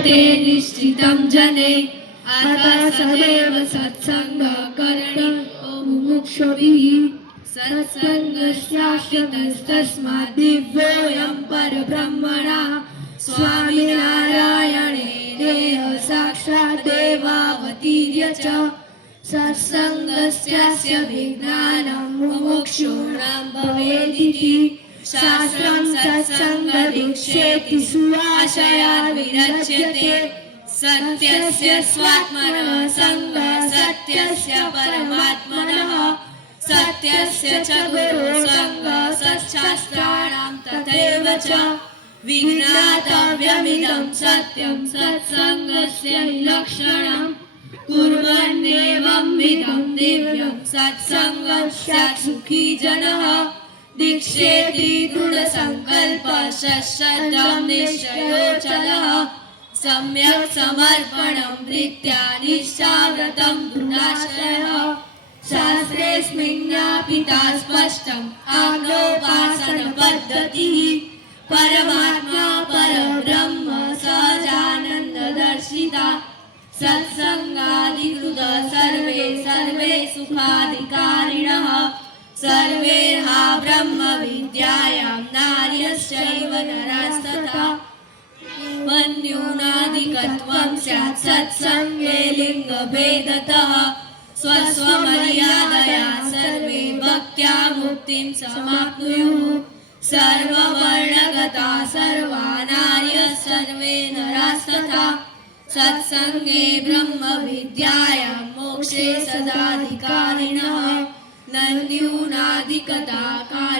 वर्तते निश्चितं जने आता सदैव सत्सङ्गकरणे मुमुक्षुभिः सत्सङ्गस्याश्रितस्तस्मात् दिव्योऽयं परब्रह्मणा स्वामिनारायणेनेह साक्षात् देवावतीर्य च सत्सङ्गस्यास्य विज्ञानं मुमुक्षूणां भवेदिति शास्त्रं सत्सङ्गदीक्षेति सुभाषयाद् विरच्यते सत्यस्य स्वात्मनः सङ्गः सत्यस्य परमात्मनः सत्यस्य च गुरुसङ्गः सच्छास्त्राणां तथैव च विज्ञातव्यमिदं सत्यं सत्सङ्गस्य लक्षणम् कुर्वन्नेवमिदं दिव्यं सत्सङ्गं स्यात् सुखी जनः दीक्षेति दृढसङ्कल्पः श्रद्धं निश्चयोऽचलः सम्यक् समर्पणं प्रीत्या निष्ठाव्रतं दृढाश्रयः शास्त्रेऽस्मिन् ज्ञापिता स्पष्टम् आज्ञोपासनपद्धतिः परमात्मा परब्रह्म सहजानन्ददर्शिता सत्सङ्गादिकृत सर्वे सुखाधिकारिणः सर्वेहा ब्रह्मविद्यायां नार्यश्चैव नरास्तथा मन्यूनाधिकत्वं स्यात् सत्सङ्गे लिङ्गभेदतः स्वस्वमर्यादया सर्वे भक्त्या मुक्तिं समाप्नुयुः सर्ववर्णगता सर्वा नार्यः सर्वे नरास्तथा सत्सङ्गे ब्रह्मविद्यायां मोक्षे सदाधिकारिणः न न्यूनाधिकता कार्य